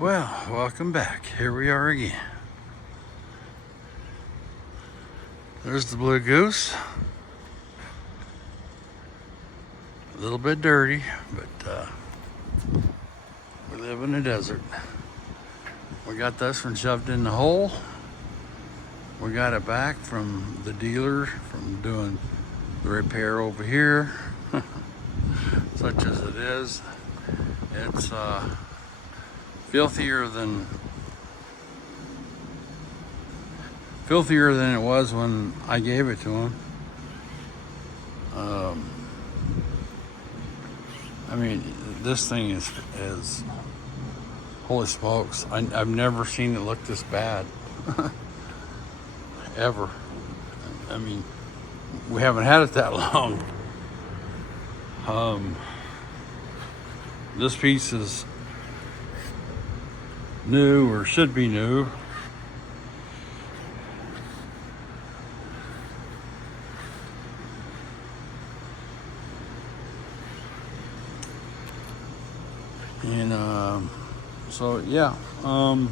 Well, welcome back. Here we are again. There's the blue goose. A little bit dirty, but we live in the desert. We got this one shoved in the hole. We got it back from the dealer from doing the repair over here. Such as it is. It's filthier than it was when I gave it to him. I mean, this thing is holy smokes. I've never seen it look this bad. Ever. I mean, we haven't had it that long. This piece is new, or should be new. And so yeah, I'm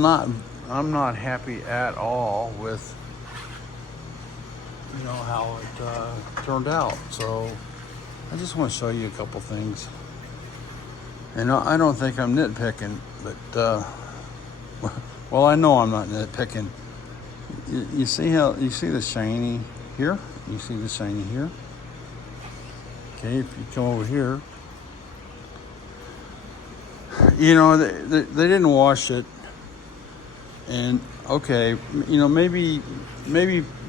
not happy at all with how it turned out. So I just want to show you a couple things. And I don't think I'm nitpicking, but well, I know I'm not nitpicking. You see the shiny here? You see the shiny here? Okay, if you come over here, they didn't wash it, and okay, maybe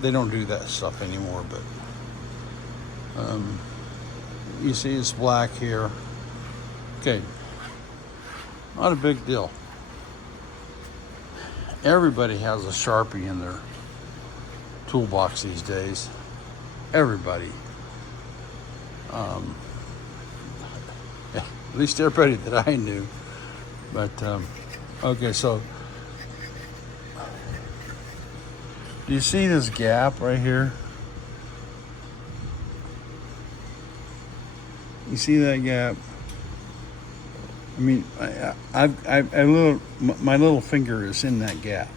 they don't do that stuff anymore, but you see it's black here. Okay, not a big deal. Everybody has a Sharpie in their toolbox these days. Everybody. At least everybody that I knew. But okay, so do you see this gap right here? You see that gap? I mean, my little finger is in that gap,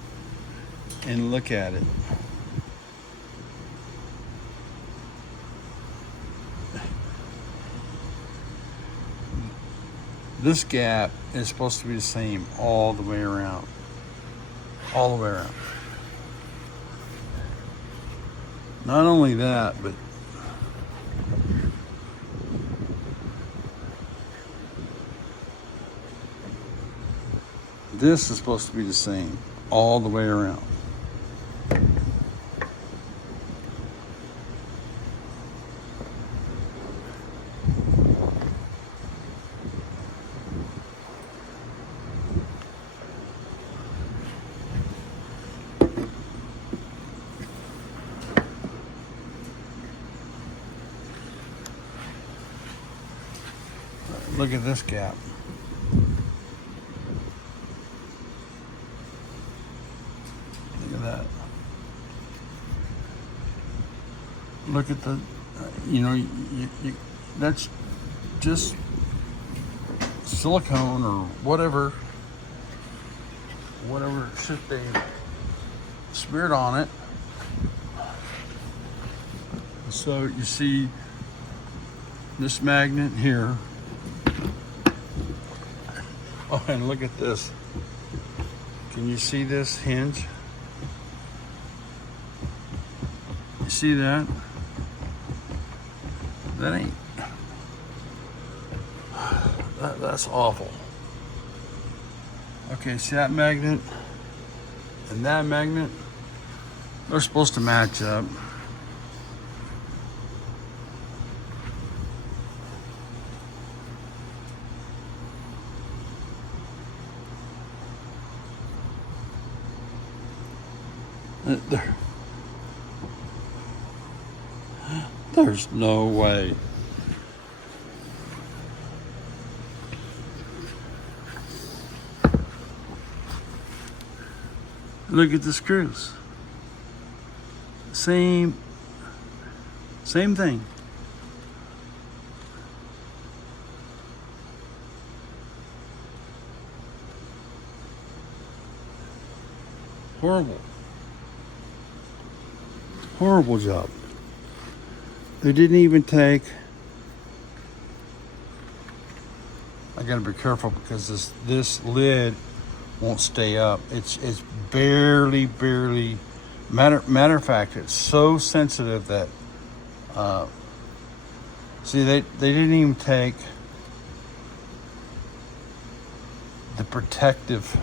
and look at it. This gap is supposed to be the same all the way around. All the way around. Not only that, but this is supposed to be the same all the way around. Look at this gap. Look at that. Look at the, that's just silicone or whatever shit they smeared on it. So you see this magnet here. Oh, and look at this. Can you see this hinge? You see that? That ain't... That's awful. Okay, see that magnet and that magnet? They're supposed to match up. There's no way. Look at the screws. Same thing. Horrible. Horrible job. They didn't even take. I gotta be careful because this lid won't stay up. It's barely. Matter of fact, it's so sensitive that. See, they didn't even take the protective.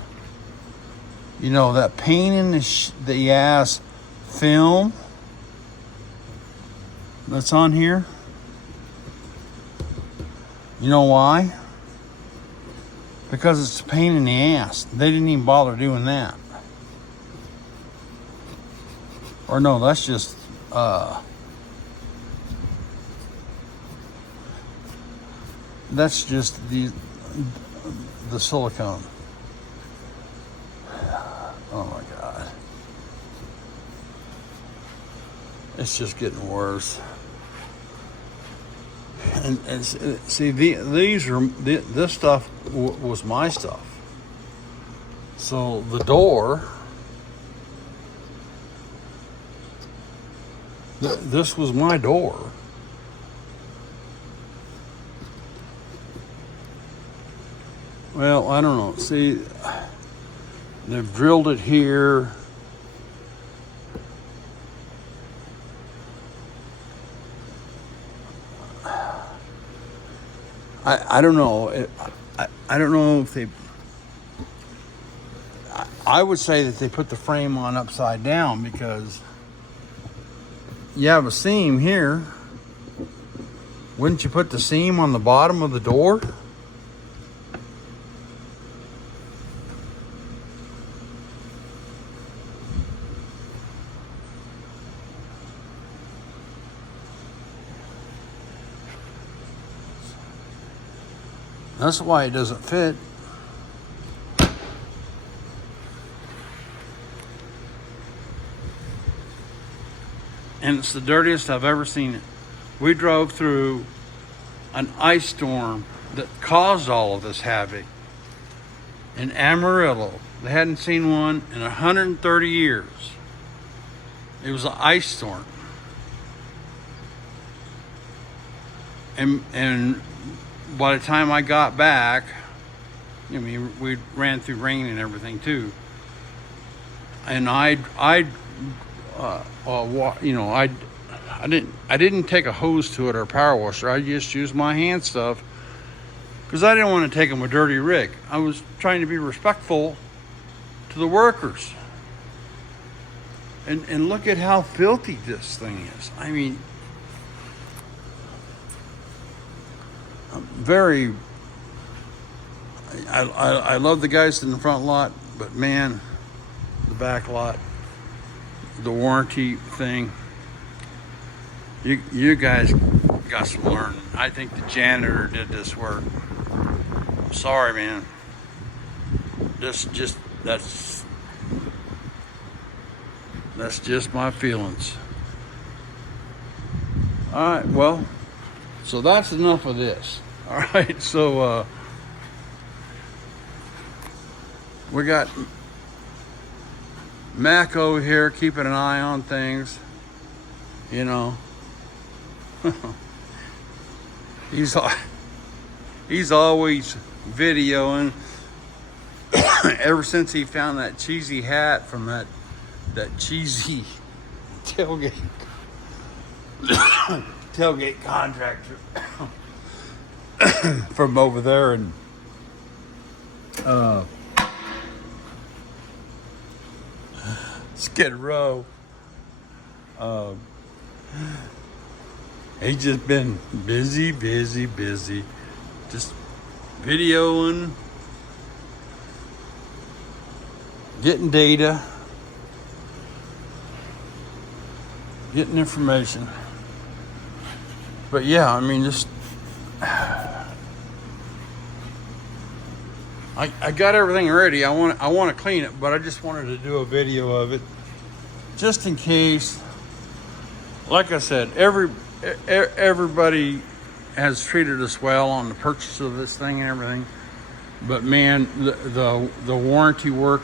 You know, that pain in the ass film that's on here. You know why? Because it's a pain in the ass. They didn't even bother doing that. Or no, that's just the silicone. Oh my God. It's just getting worse. And see, this stuff was my stuff. So the door, this was my door. Well, I don't know. See, they've drilled it here. I don't know. I don't know if they. I would say that they put the frame on upside down because you have a seam here. Wouldn't you put the seam on the bottom of the door? That's why it doesn't fit. And it's the dirtiest I've ever seen it. We drove through an ice storm that caused all of this havoc in Amarillo. They hadn't seen one in 130 years. It was an ice storm. And by the time I got back, I mean, we ran through rain and everything too. And I didn't take a hose to it or a power washer. I just used my hand stuff because I didn't want to take them a dirty rig. I was trying to be respectful to the workers. And look at how filthy this thing is. I mean, I love the guys in the front lot, but man, the back lot, the warranty thing, you guys got some learning. I think the janitor did this work. I'm sorry, man. That's just my feelings. All right, well, so that's enough of this. All right, so we got Mac over here keeping an eye on things, you know. he's always videoing. Ever since he found that cheesy hat from that cheesy tailgate contractor from over there in Skid Row. He's just been busy, just videoing, getting data, getting information. But yeah, I mean, just I got everything ready. I want to clean it, but I just wanted to do a video of it just in case. Like I said, everybody has treated us well on the purchase of this thing and everything. But man, the warranty work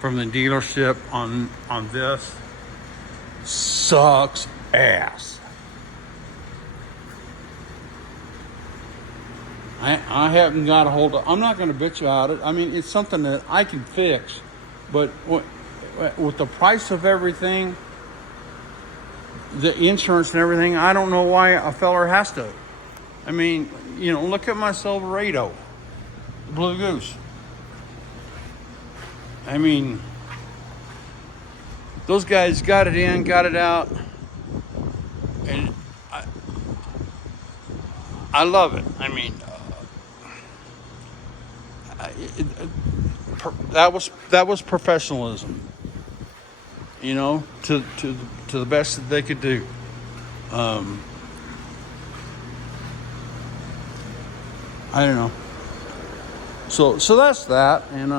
from the dealership on this sucks ass. I haven't got a hold of. I'm not going to bitch about it. I mean, it's something that I can fix, but with the price of everything, the insurance and everything, I don't know why a feller has to. I mean, you know, look at my Silverado, Blue Goose. I mean, those guys got it in, got it out, and I love it. I mean, that was professionalism, you know, to the best that they could do. I don't know. So that's that, and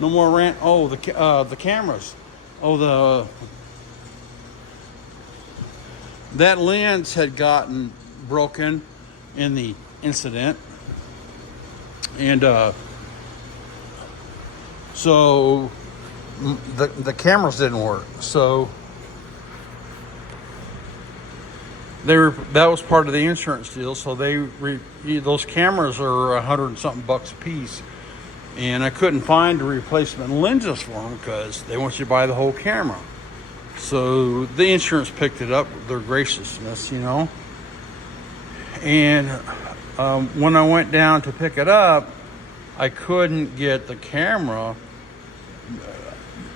no more rant. Oh, the cameras. Oh, that lens had gotten broken in the incident, and so the cameras didn't work. So that was part of the insurance deal. So those cameras are $100 and something a piece, and I couldn't find the replacement lenses for them because they want you to buy the whole camera. So the insurance picked it up with their graciousness, you know. And when I went down to pick it up, I couldn't get the camera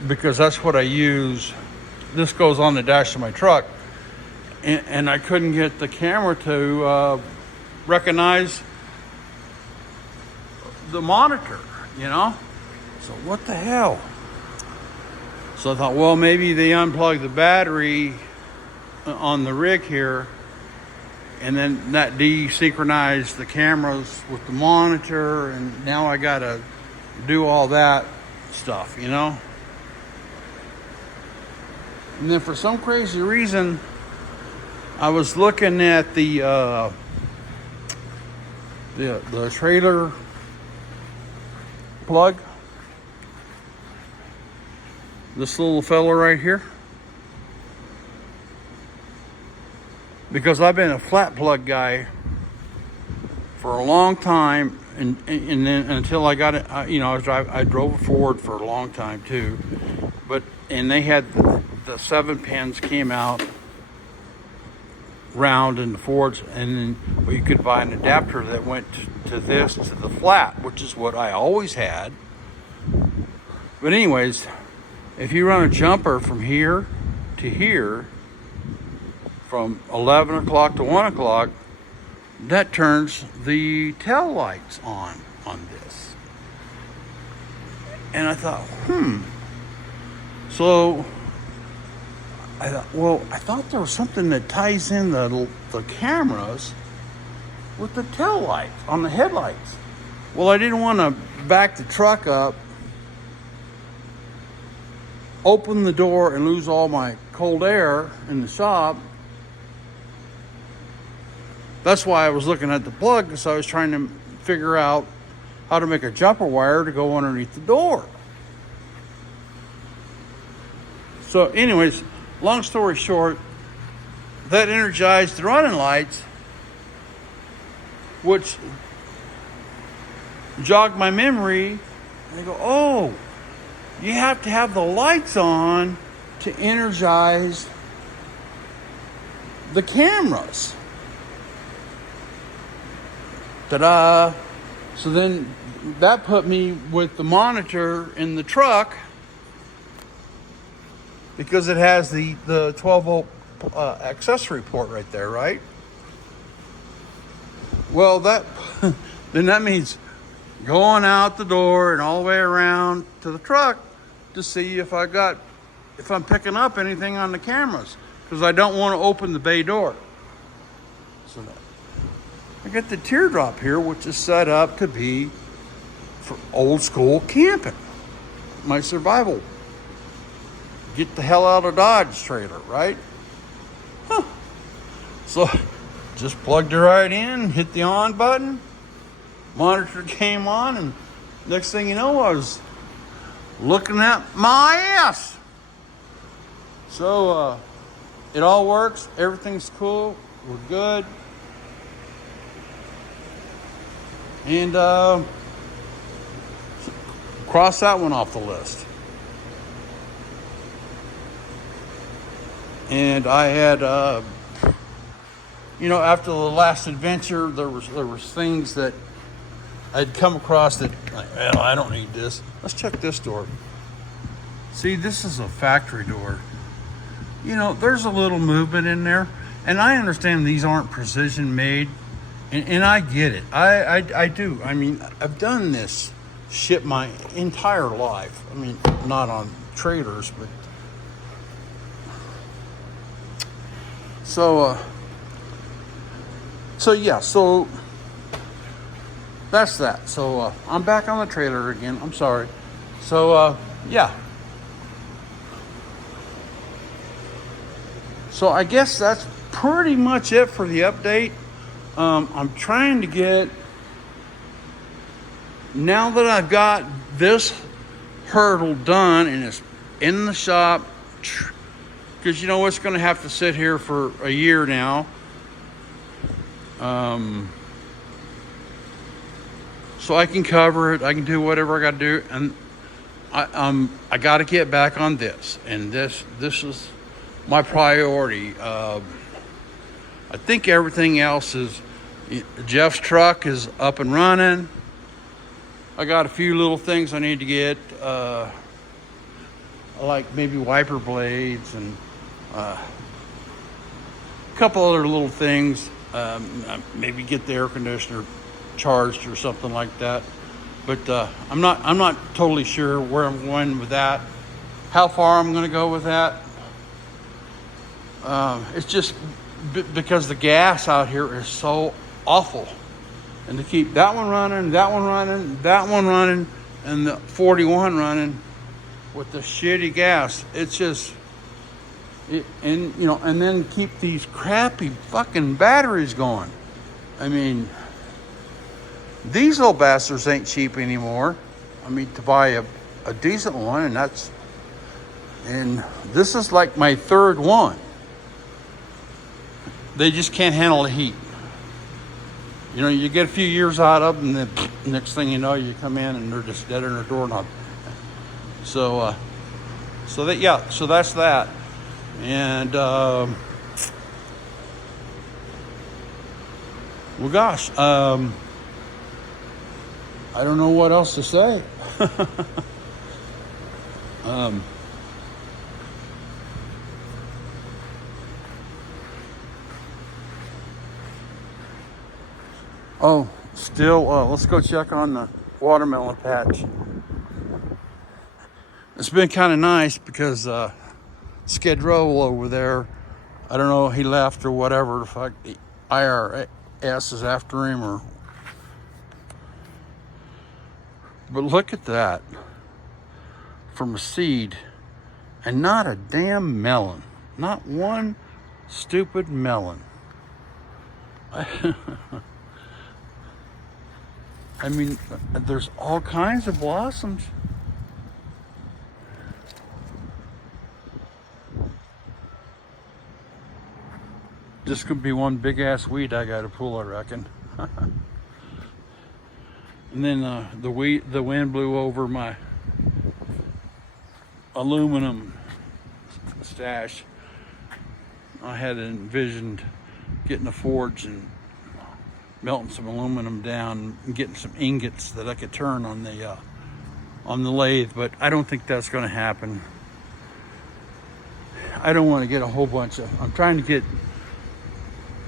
because that's what I use. This goes on the dash of my truck. And I couldn't get the camera to recognize the monitor, you know? So what the hell? So I thought, well, maybe they unplugged the battery on the rig here, and then that desynchronized the cameras with the monitor, and now I gotta do all that stuff, you know? And then for some crazy reason, I was looking at the trailer plug. This little fella right here. Because I've been a flat plug guy for a long time, and then until I got it, you know, I drove a Ford for a long time too, and they had the 7 pins came out round in the Fords, and then you could buy an adapter that went to this, to the flat, which is what I always had. But anyways, if you run a jumper from here to here, from 11 o'clock to 1 o'clock, that turns the tail lights on this. And I thought, So I thought there was something that ties in the cameras with the tail lights on the headlights. Well, I didn't want to back the truck up, open the door, and lose all my cold air in the shop. That's why I was looking at the plug, because I was trying to figure out how to make a jumper wire to go underneath the door. So anyways, long story short, that energized the running lights, which jogged my memory. And I go, oh, you have to have the lights on to energize the cameras. Ta-da! So then that put me with the monitor in the truck, because it has the 12 volt accessory port right there, right? Well, then that means going out the door and all the way around to the truck to see if I'm picking up anything on the cameras, because I don't want to open the bay door. So I got the teardrop here, which is set up to be for old school camping. My survival. Get the hell out of Dodge trailer, right? So just plugged it right in, hit the on button, monitor came on, and next thing you know, I was looking at my ass. So it all works. Everything's cool. We're good. And cross that one off the list. And I had, after the last adventure, there was things that I'd come across that, like, well, I don't need this. Let's check this door. See, this is a factory door. There's a little movement in there, and I understand these aren't precision made, and I get it. I do. I mean, I've done this shit my entire life. I mean, not on trailers, but so that's that. So I'm back on the trailer again. I'm sorry. So yeah. So I guess that's pretty much it for the update. I'm trying to get, now that I've got this hurdle done and it's in the shop, because it's going to have to sit here for a year now. So I can cover it. I can do whatever I got to do, and I got to get back on this, and this is my priority. I think everything else is. Jeff's truck is up and running. I got a few little things I need to get, like maybe wiper blades and a couple other little things. Maybe get the air conditioner charged or something like that. But I'm not totally sure where I'm going with that. How far I'm going to go with that. It's just because the gas out here is so awful, and to keep that one running, that one running, and the 41 running with the shitty gas, it's just and then keep these crappy fucking batteries going. I mean, these little bastards ain't cheap anymore. I mean, to buy a decent one, and this is like my third one. They just can't handle the heat. You get a few years out of them, and then next thing you know, you come in and they're just dead in their doorknob. So that's that. And well, gosh, I don't know what else to say. Oh, still, let's go check on the watermelon patch. It's been kind of nice because Skid Row over there, I don't know, he left or whatever. The fuck, the IRS is after him, but look at that. From a seed, and not a damn melon. Not one stupid melon. I mean, there's all kinds of blossoms. This could be one big ass weed I got to pull, I reckon. And then the wind blew over my aluminum stash. I had envisioned getting a forge and melting some aluminum down and getting some ingots that I could turn on the lathe, but I don't think that's going to happen. I don't want to get a whole bunch of, I'm trying to get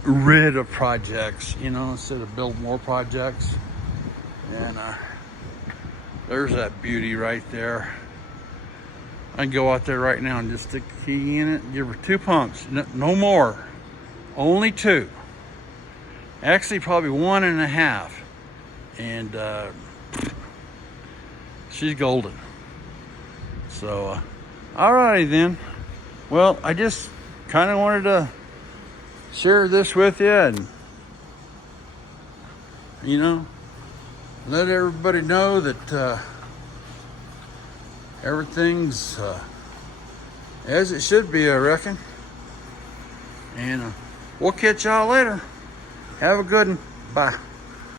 rid of projects, instead of build more projects. And there's that beauty right there. I can go out there right now and just stick the key in it and give her 2 pumps, no more, only 2. Actually, probably 1.5, and she's golden. So, alrighty then. Well, I just kind of wanted to share this with you, and let everybody know that Everything's as it should be, I reckon. And we'll catch y'all later. Have a good one. Bye.